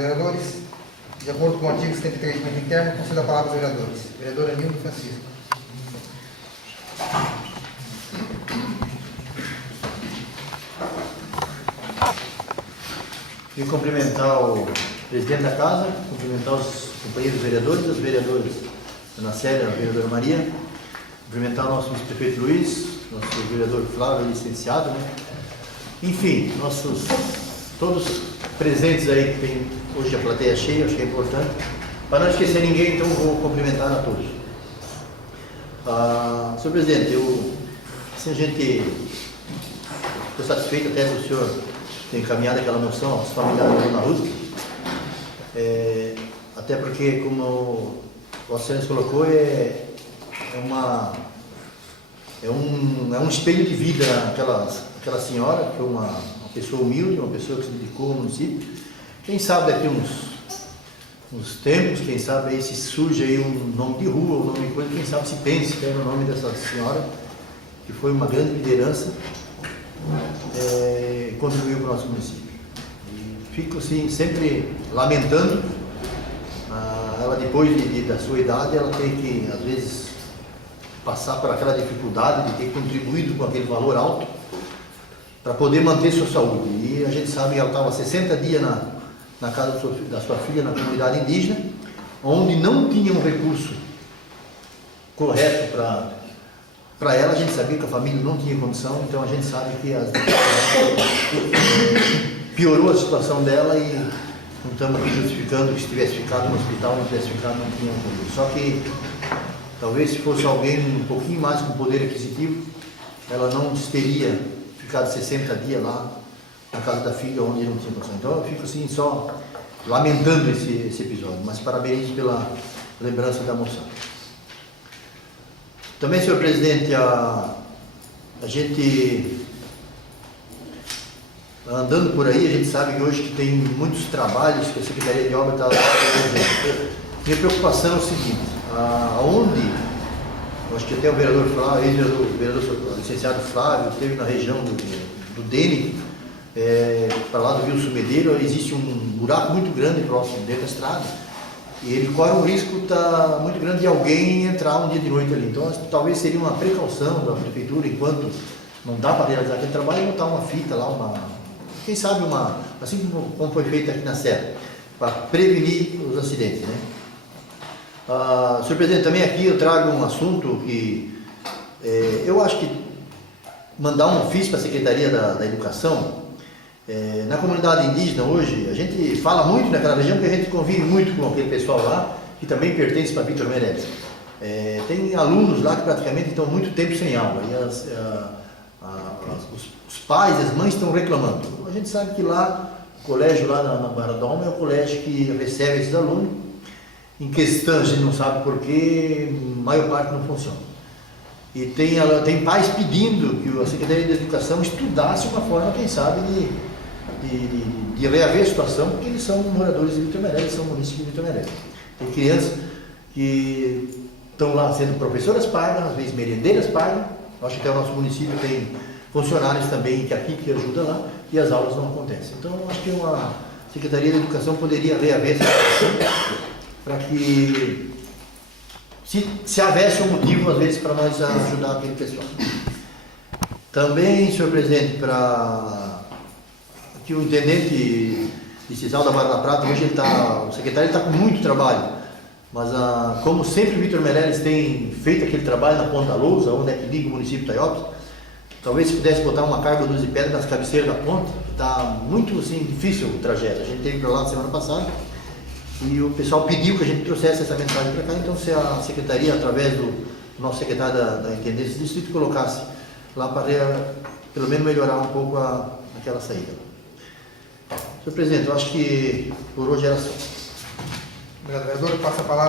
vereadores. De acordo com o artigo 73 do regimento interno, concedo a palavra aos vereadores. Vereador Anildo Francisco. E cumprimentar o presidente da casa, cumprimentar os companheiros vereadores, as vereadoras Ana Célia, a vereadora Maria, cumprimentar o nosso vice-prefeito Luiz, nosso vereador Flávio, licenciado, né? Enfim, todos presentes aí, que tem hoje a plateia cheia, acho que é importante. Para não esquecer ninguém, então vou cumprimentar a todos. Senhor presidente, a gente ficou satisfeito até do senhor ter encaminhado aquela moção aos familiares da Dona Ruth, até porque, como o Vossa Excelência colocou, é um espelho de vida aquela senhora, que foi uma pessoa humilde, uma pessoa que se dedicou ao município. Quem sabe daqui uns tempos, quem sabe aí se surge aí um nome de rua, um nome de coisa, quem sabe se pense que é o nome dessa senhora, que foi uma grande liderança, e contribuiu para o nosso município. E fico assim, sempre lamentando, ela depois da sua idade, ela tem que, às vezes, passar por aquela dificuldade de ter contribuído com aquele valor alto para poder manter sua saúde. E a gente sabe que ela estava 60 dias na casa da sua filha, na comunidade indígena, onde não tinha um recurso correto para ela. A gente sabia que a família não tinha condição, então a gente sabe que piorou a situação dela e não estamos aqui justificando que se tivesse ficado no hospital, não tivesse ficado, não tinha recurso. Só que talvez se fosse alguém um pouquinho mais com poder aquisitivo, ela não teria ficado 60 dias lá na casa da filha, onde não tinha condição. Então eu fico assim só lamentando esse episódio, mas parabéns pela lembrança da moção. Também, senhor presidente, a gente andando por aí, a gente sabe que hoje que tem muitos trabalhos que a Secretaria de Obras está fazendo. Minha preocupação é o seguinte: aonde, acho que até o vereador Flávio, o licenciado Flávio, esteve na região do Dene, para lá do Rio Sumedeiro, existe um buraco muito grande próximo dentro da estrada, e ele corre um risco muito grande de alguém entrar um dia de noite ali. Então, talvez seria uma precaução da prefeitura, enquanto não dá para realizar aquele trabalho, botar uma fita lá, quem sabe assim como foi feito aqui na Serra, para prevenir os acidentes, né? Senhor presidente, também aqui eu trago um assunto que eu acho que mandar um ofício para a Secretaria da Educação. Na comunidade indígena hoje, a gente fala muito naquela região, porque a gente convive muito com aquele pessoal lá, que também pertence para Vítor Meirelles. Tem alunos lá que praticamente estão muito tempo sem aula, e os pais e as mães estão reclamando. A gente sabe que lá, o colégio lá na Barra do Alma é o colégio que recebe esses alunos. Em questão, a gente não sabe porquê, a maior parte não funciona. E tem pais pedindo que a Secretaria de Educação estudasse uma forma, quem sabe, de reaver a situação, porque eles são moradores de Vítor Meirelles, são municípios de Vítor Meirelles. Tem crianças que estão lá sendo professoras pagas, às vezes merendeiras pagas. Acho que até o nosso município tem funcionários também que ajudam lá, e as aulas não acontecem. Então, acho que a Secretaria de Educação poderia reaver essa situação, para que, se houvesse um motivo, às vezes, para nós ajudar aquele pessoal. Também, senhor presidente, para que o intendente de Cisal da Barra da Prata, hoje o secretário está com muito trabalho, mas como sempre o Vítor Meirelles tem feito aquele trabalho na Ponta Lousa, onde é que liga o município de Itaiópolis, talvez se pudesse botar uma carga de pedra nas cabeceiras da ponte, que está muito assim, difícil o trajeto. A gente teve para lá na semana passada, e o pessoal pediu que a gente trouxesse essa mensagem para cá. Então, se a Secretaria, através do nosso secretário da Intendência do Distrito, colocasse lá para pelo menos melhorar um pouco aquela saída. Senhor presidente, eu acho que por hoje era só. Obrigado, vereador. Passa a palavra.